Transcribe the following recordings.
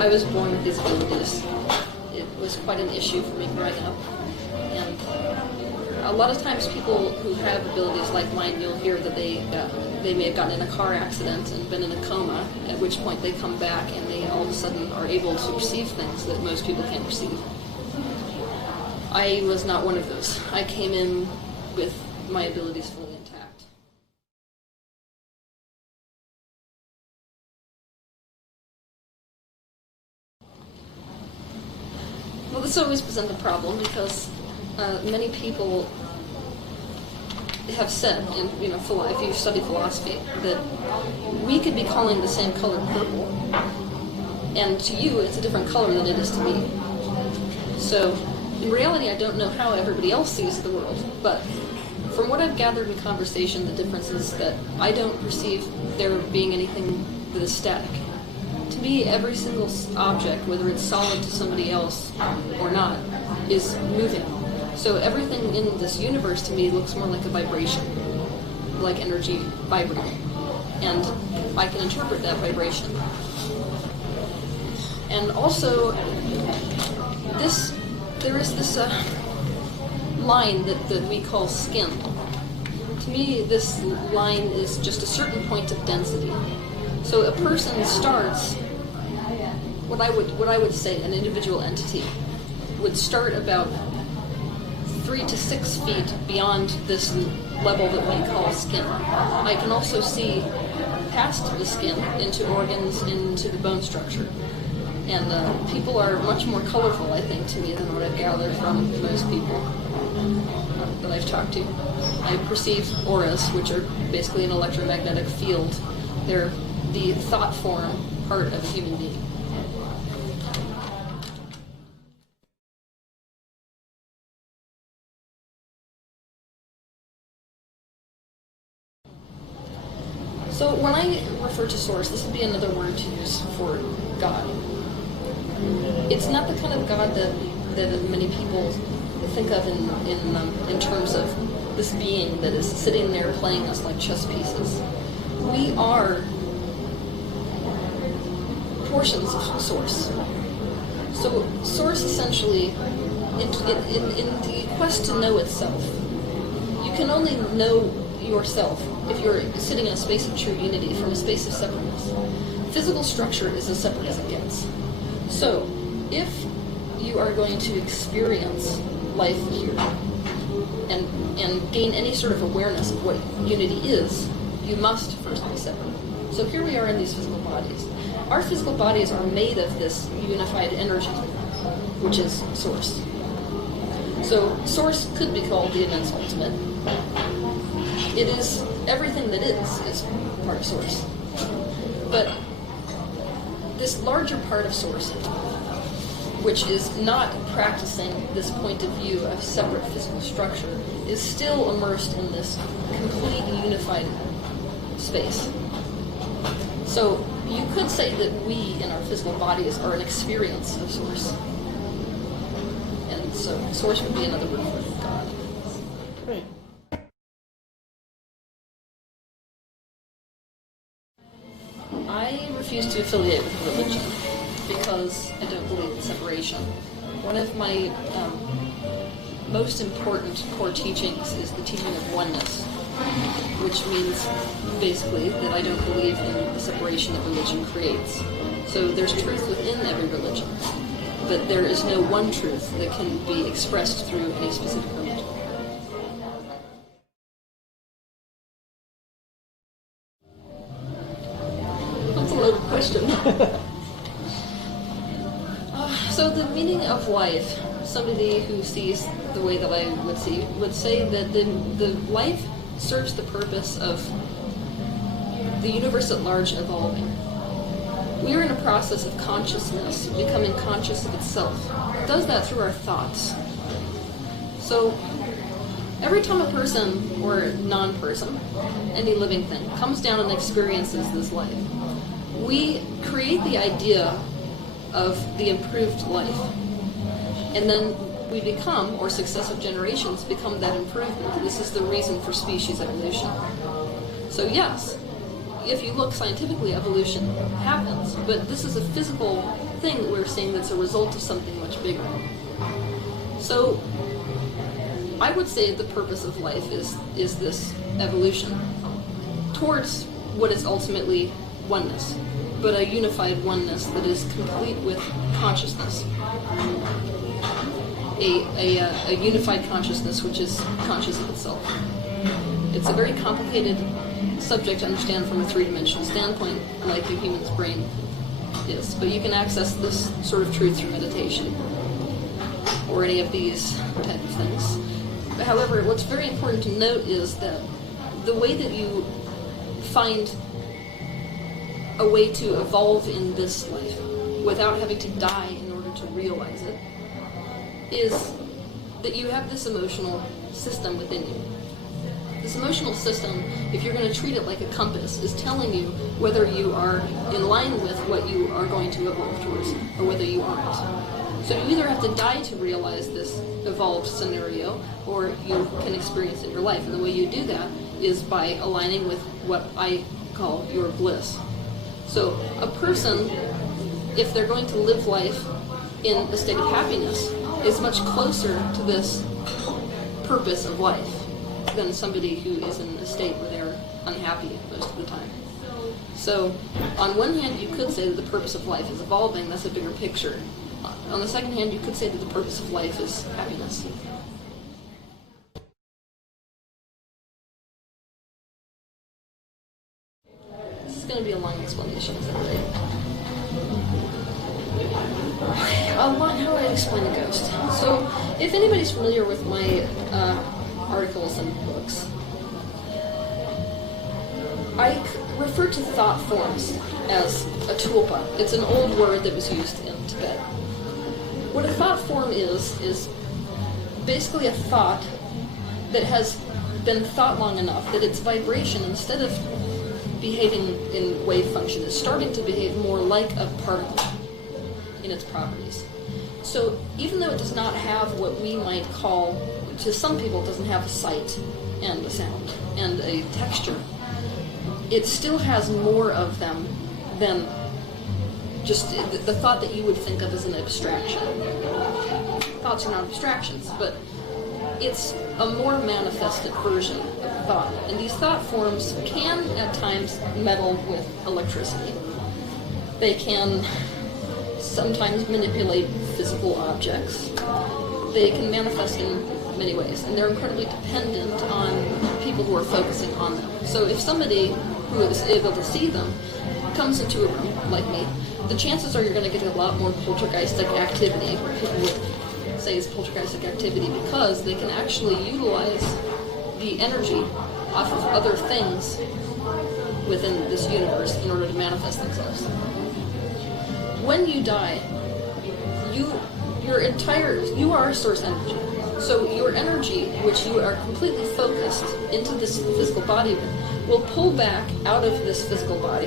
I was born with these abilities. It was quite an issue for me growing up. And a lot of times people who have abilities like mine, you'll hear that they may have gotten in a car accident and been in a coma, at which point they come back and they all of a sudden are able to perceive things that most people can't perceive. I was not one of those. I came in with my abilities fully intact. Well, this always presents a problem because many people have said, if you study philosophy, that we could be calling the same color purple, and to you it's a different color than it is to me. So, in reality, I don't know how everybody else sees the world, but from what I've gathered in conversation, the difference is that I don't perceive there being anything that is static. To me, every single object, whether it's solid to somebody else or not, is moving. So everything in this universe to me looks more like a vibration, like energy vibrating. And I can interpret that vibration. And also, there is this line that we call skin. To me, this line is just a certain point of density. So a person starts, what I would say, an individual entity would start about 3 to 6 feet beyond this level that we call skin. I can also see past the skin into organs, into the bone structure. And people are much more colorful, I think, to me than what I've gathered from most people that I've talked to. I perceive auras, which are basically an electromagnetic field. They're the thought form part of a human being. So when I refer to source, this would be another word to use for God. It's not the kind of God that many people think of in terms of this being that is sitting there playing us like chess pieces. We are portions of source. So source essentially, in the quest to know itself, you can only know yourself if you're sitting in a space of true unity from a space of separateness. Physical structure is as separate as it gets. So, if you are going to experience life here and gain any sort of awareness of what unity is, you must first be separate. So here we are in these physical bodies. Our physical bodies are made of this unified energy, which is source. So source could be called the immense ultimate. It is everything that is part of source. But this larger part of source, which is not practicing this point of view of separate physical structure, is still immersed in this complete unified space. So you could say that we in our physical bodies are an experience of source. And so source would be another word for God. Great. I refuse to affiliate with religion because I don't believe in separation. One of my most important core teachings is the teaching of oneness, which means basically that I don't believe in the separation that religion creates. So there's truth within every religion, but there is no one truth that can be expressed through any specific religion. That's a loaded question. So the meaning of life, somebody who sees the way that I would see, would say that the life serves the purpose of the universe at large evolving. We are in a process of consciousness becoming conscious of itself. It does that through our thoughts. So every time a person or non-person, any living thing, comes down and experiences this life, we create the idea of the improved life. And then we become, or successive generations become that improvement. This is the reason for species evolution. So yes, if you look scientifically, evolution happens, but this is a physical thing that we're seeing that's a result of something much bigger. So I would say the purpose of life is this evolution towards what is ultimately oneness, but a unified oneness that is complete with consciousness. A unified consciousness which is conscious of itself. It's a very complicated subject to understand from a three-dimensional standpoint, like a human's brain is, but you can access this sort of truth through meditation or any of these type of things. However, what's very important to note is that the way that you find a way to evolve in this life without having to die in order to realize it is that you have this emotional system within you. This emotional system, if you're going to treat it like a compass, is telling you whether you are in line with what you are going to evolve towards or whether you aren't. So you either have to die to realize this evolved scenario, or you can experience it in your life. And the way you do that is by aligning with what I call your bliss. So a person, if they're going to live life in a state of happiness, is much closer to this purpose of life than somebody who is in a state where they're unhappy most of the time. So on one hand, you could say that the purpose of life is evolving. That's a bigger picture. On the second hand, you could say that the purpose of life is happiness. This is going to be a long explanation, isn't it? How do I explain a ghost? So, if anybody's familiar with my articles and books, I refer to thought forms as a tulpa. It's an old word that was used in Tibet. What a thought form is basically a thought that has been thought long enough that its vibration, instead of behaving in wave function, is starting to behave more like a particle in its properties. So even though it does not have what we might call, to some people it doesn't have a sight and a sound and a texture, it still has more of them than just the thought that you would think of as an abstraction. Thoughts are not abstractions, but it's a more manifested version of thought. And these thought forms can at times meddle with electricity. They can sometimes manipulate physical objects. They can manifest in many ways, and they're incredibly dependent on people who are focusing on them. So if somebody who is able to see them comes into a room like me, the chances are you're going to get a lot more poltergeistic activity, what people would say is poltergeistic activity, because they can actually utilize the energy off of other things within this universe in order to manifest themselves. When you die, you are source energy. So your energy, which you are completely focused into this physical body with, will pull back out of this physical body.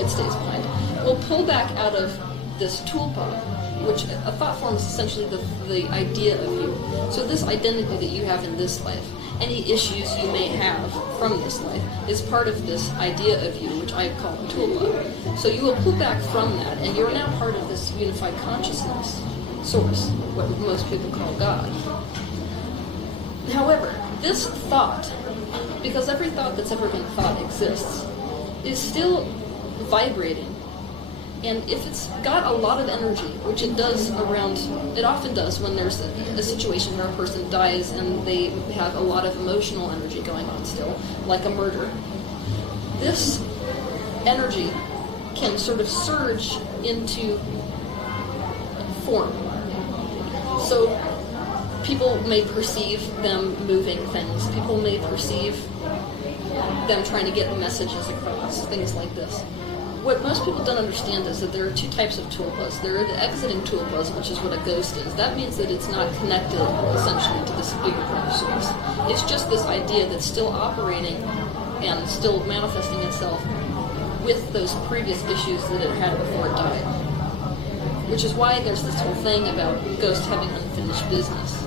It stays behind. Will pull back out of this tulpa, which a thought form is essentially the idea of you. So this identity that you have in this life, any issues you may have from this life, is part of this idea of you, which I call tulpa. So you will pull back from that, and you're now part of this unified consciousness source, what most people call God. However, this thought, because every thought that's ever been thought exists, is still vibrating. And if it's got a lot of energy, which it does it often does when there's a situation where a person dies and they have a lot of emotional energy going on still, like a murder, this energy can sort of surge into form. So people may perceive them moving things. People may perceive them trying to get messages across, things like this. What most people don't understand is that there are two types of tulpas. There are the exiting tulpas, which is what a ghost is. That means that it's not connected, essentially, to this bigger source. It's just this idea that's still operating and still manifesting itself with those previous issues that it had before it died. Which is why there's this whole thing about ghosts having unfinished business.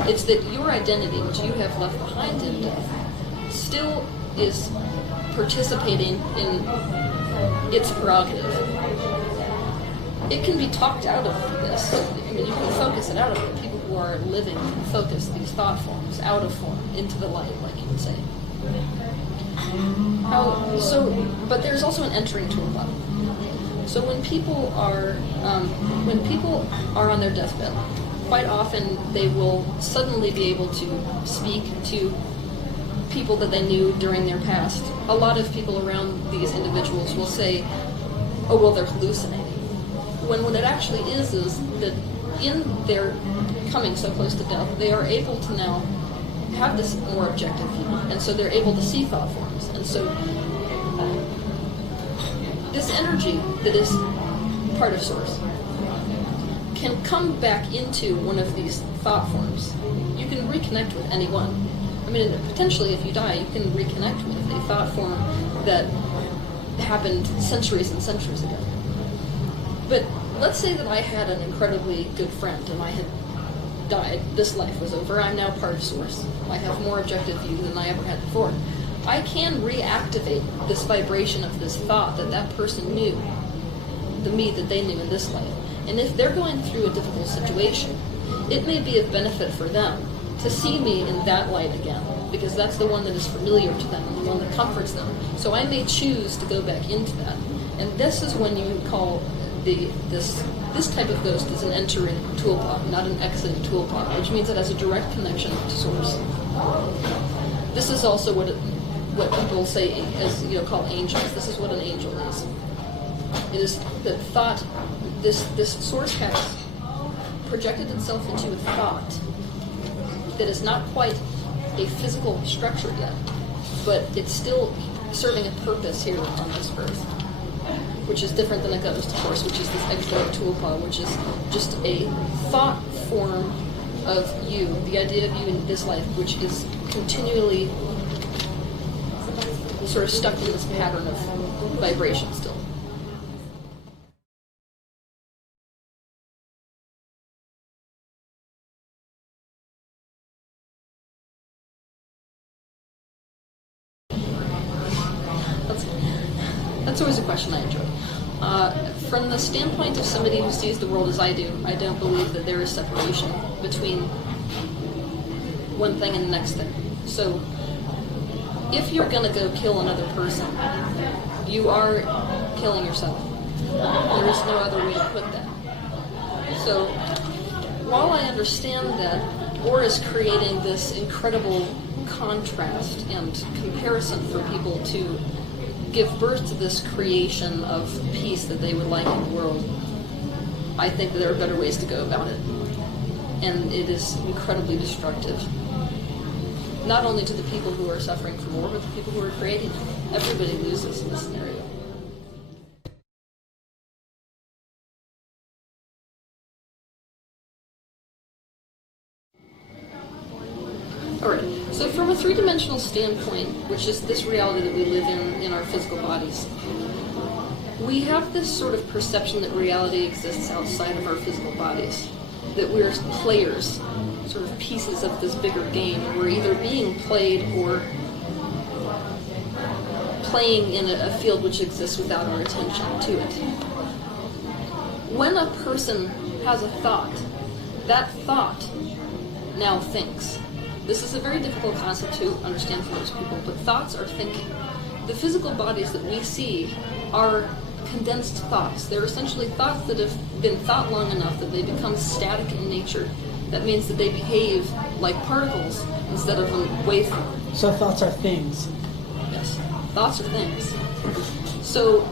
It's that your identity, which you have left behind in death, still is participating in its prerogative. It can be talked out of this. I mean, you can focus it out of it. People who are living can focus these thought forms out of form into the light, like you would say. But there's also an entering toolpath. So when people are on their deathbed, quite often they will suddenly be able to speak to people that they knew during their past. A lot of people around these individuals will say, "Oh, well, they're hallucinating." When what it actually is that in their coming so close to death, they are able to now have this more objective view, and so they're able to see thought forms. And so this energy that is part of Source can come back into one of these thought forms. You can reconnect with anyone. I mean, potentially if you die, you can reconnect with a thought form that happened centuries and centuries ago. But let's say that I had an incredibly good friend and I had died, this life was over, I'm now part of Source. I have more objective view than I ever had before. I can reactivate this vibration of this thought that that person knew, the me that they knew in this life. And if they're going through a difficult situation, it may be of benefit for them to see me in that light again, because that's the one that is familiar to them, the one that comforts them. So I may choose to go back into that. And this is when you call this type of ghost is an entering toolpath, not an exiting toolpath, which means it has a direct connection to Source. This is also what people say, as call angels. This is what an angel is. It is the thought. This Source has projected itself into a thought that is not quite a physical structure yet, but it's still serving a purpose here on this earth, which is different than a ghost, of course, which is this external toolpath, which is just a thought form of you, the idea of you in this life, which is continually sort of stuck in this pattern of vibration still. That's always a question I enjoy. From the standpoint of somebody who sees the world as I do, I don't believe that there is separation between one thing and the next thing. So, if you're going to go kill another person, you are killing yourself. There is no other way to put that. So, while I understand that Or is creating this incredible contrast and comparison for people to give birth to this creation of peace that they would like in the world, I think that there are better ways to go about it. And it is incredibly destructive. Not only to the people who are suffering from war, but the people who are creating it. Everybody loses in this scenario. Alright, so from a three-dimensional standpoint, which is this reality that we live in our physical bodies, we have this sort of perception that reality exists outside of our physical bodies, that we're players, sort of pieces of this bigger game, and we're either being played or playing in a field which exists without our attention to it. When a person has a thought, that thought now thinks. This is a very difficult concept to understand for most people, but thoughts are thinking. The physical bodies that we see are condensed thoughts. They're essentially thoughts that have been thought long enough that they become static in nature. That means that they behave like particles instead of a waveform. So thoughts are things. Yes, thoughts are things. So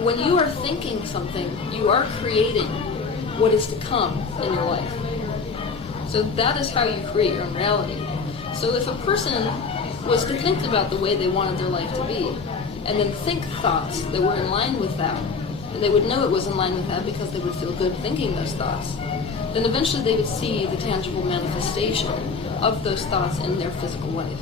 when you are thinking something, you are creating what is to come in your life. So that is how you create your own reality. So if a person was to think about the way they wanted their life to be, and then think thoughts that were in line with that, and they would know it was in line with that because they would feel good thinking those thoughts, then eventually they would see the tangible manifestation of those thoughts in their physical life.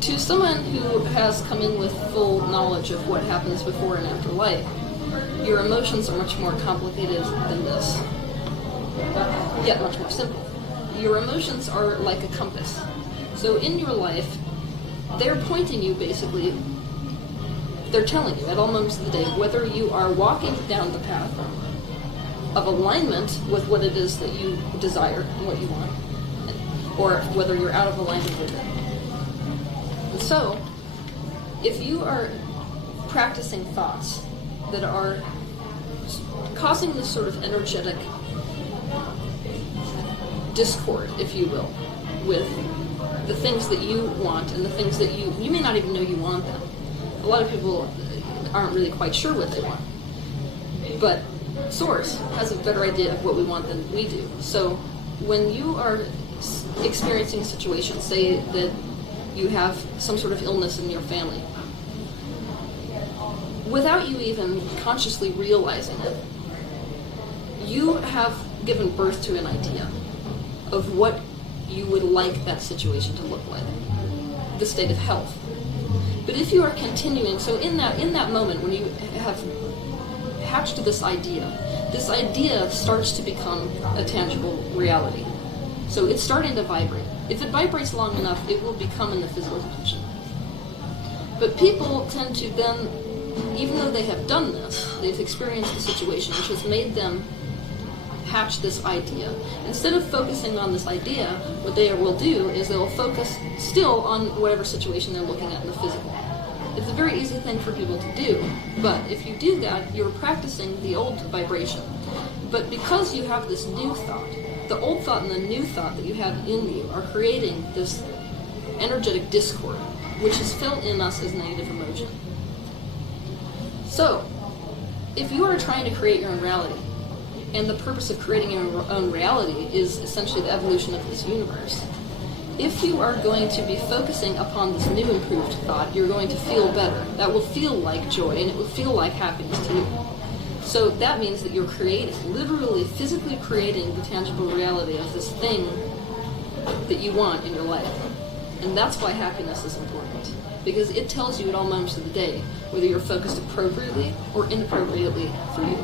To someone who has come in with full knowledge of what happens before and after life, your emotions are much more complicated than this. yet much more simple. Your emotions are like a compass. So in your life, they're pointing you basically, they're telling you at all moments of the day whether you are walking down the path of alignment with what it is that you desire and what you want, or whether you're out of alignment with it. And so, if you are practicing thoughts that are causing this sort of energetic discord, if you will, with the things that you want and the things that you may not even know you want them. A lot of people aren't really quite sure what they want. But Source has a better idea of what we want than we do. So when you are experiencing a situation, say that you have some sort of illness in your family, without you even consciously realizing it, you have given birth to an idea of what you would like that situation to look like, the state of health. But if you are continuing, so in that moment when you have hatched this idea starts to become a tangible reality. So it's starting to vibrate. If it vibrates long enough, it will become in the physical dimension. But people tend to then, even though they have done this, they've experienced the situation which has made them hatch this idea. Instead of focusing on this idea, what they will do is they will focus still on whatever situation they're looking at in the physical. It's a very easy thing for people to do, but if you do that, you're practicing the old vibration. But because you have this new thought, the old thought and the new thought that you have in you are creating this energetic discord, which is felt in us as negative emotion. So, if you are trying to create your own reality, and the purpose of creating your own reality is essentially the evolution of this universe, if you are going to be focusing upon this new improved thought, you're going to feel better. That will feel like joy, and it will feel like happiness to you. So that means that you're creating, literally, physically creating the tangible reality of this thing that you want in your life. And that's why happiness is important. Because it tells you at all moments of the day whether you're focused appropriately or inappropriately for you.